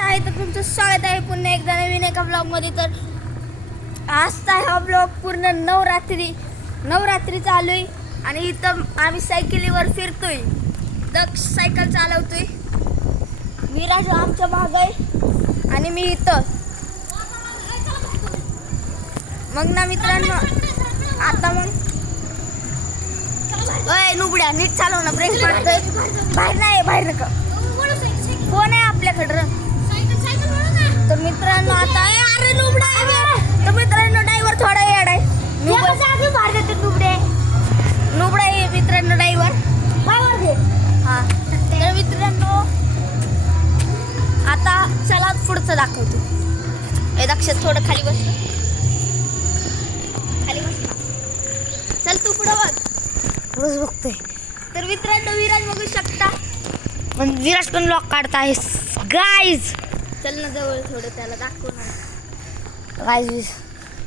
आहे तर तुमचं स्वागत आहे पुन्हा एकदा नवीन एका ब्लॉगमध्ये. तर आजचा हा ब्लॉग पूर्ण नवरात्री चालू आहे आणि इथं आम्ही सायकलीवर फिरतोय. दक्ष सायकल चालवतोय, विराज आमच्या मागं आहे आणि मी इथं. मग ना मित्रांनो, आता मग अय नुबड्या नीट चालव ना, ब्रेक मारतोय. बाहेर नका, फोन आहे आपल्याकडं. तर मित्रांनो आता अरे नुबडा आहे. तर मित्रांनो ड्रायव्हर थोडा येड आहे. नुबडा आहे मित्रांनो ड्रायव्हर. हा तर मित्रांनो आता चला पुढचं दाखवतो. हे दक्षात थोडं खाली बस. चल तू पुढं बघ. बघतोय. तर मित्रांनो विराज बघू शकता. पण विराज पण लॉक काढत आहे गाईज. चल ना जवळ थोडं, त्याला दाखव ना. गाईज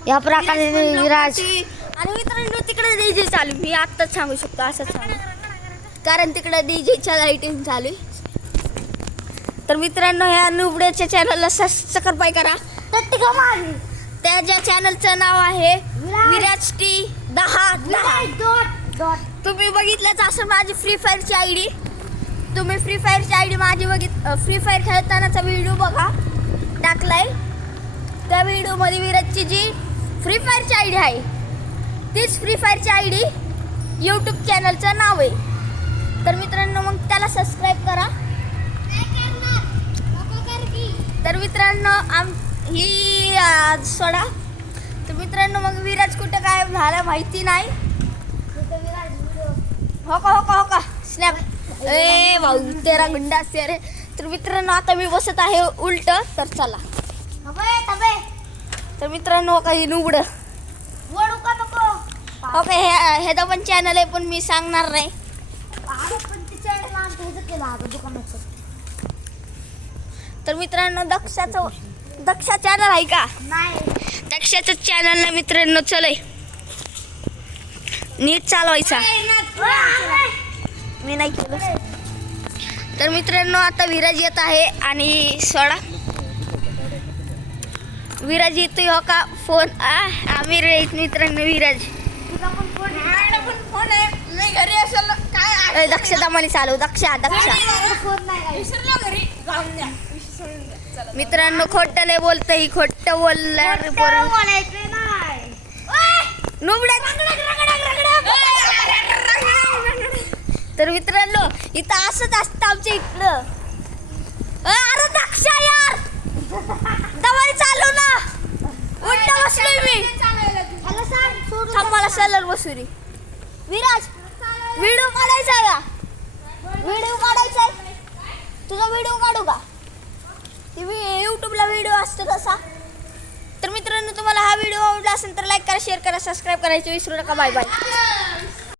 या प्रकारे विराज आणि मित्रांनो तिकडे डीजे चालू. मी आत्ताच सांगू शकतो असंच सांगू, कारण तिकडे डीजेच्या लाईटिंग चालू आहे. तर मित्रांनो ह्या नुबड्याच्या चॅनलला सबस्क्राईब करा. त्याच्या चॅनलचं नाव आहे विराज टी 10. तुम्ही बघितलंच असं माझी फ्री फायरची आयडी. तुम्ही फ्री फायरची आयडी माझी फ्री फायर खेळतानाचा व्हिडिओ बघा, टाकलाय. त्या व्हिडिओमध्ये विराजची जी फ्री फायरची आयडी आहे तीच फ्री फायरची आयडी यूट्यूब चॅनलचं नाव आहे. तर मित्रांनो मग त्याला सबस्क्राईब करा. तर मित्रांनो ही सोडा. तर मित्रांनो मग विराज कुठं काय झालं माहिती नाही. हो का स्नॅप. ए भाऊ तेरा गुंडा से रे. तर मित्रांनो आता मी बसत आहे उलट. तर चला. तर मित्रांनो काही नुबडं ओके हे पण चॅनल आहे, पण मी सांगणार नाही. तर मित्रांनो दक्षा चॅनल आहे का? दक्षाचं चॅनल ना मित्रांनो चलय नीट चालवायचा. मी नाही केलं. तर मित्रांनो आता विराज येत आहे आणि सोडा विराज येतोय. हो का फोन आम्ही रे मित्रांनो विराज फोन आहे घरी असेल काय. दक्ष दमाने चालव. दक्षा मित्रांनो खोटं लय बोलतं ही. खोटं बोलणार तर मित्रांनो इथं असंच असतं आमच्या इकडं. अरे दक्षा यार दवाई चालू ना. उलट बसलोय मी. थांब मला सलर बसू रे. विराज व्हिडिओ काढायचा का? व्हिडिओ काढायचा आहे तुझा. व्हिडिओ काढू का? यूट्यूबला व्हिडिओ असतो तसा. तर मित्रांनो तुम्हाला हा व्हिडिओ आवडला असेल तर लाईक करा, शेअर करा, सबस्क्राईब करायचं विसरू नका. Bye bye.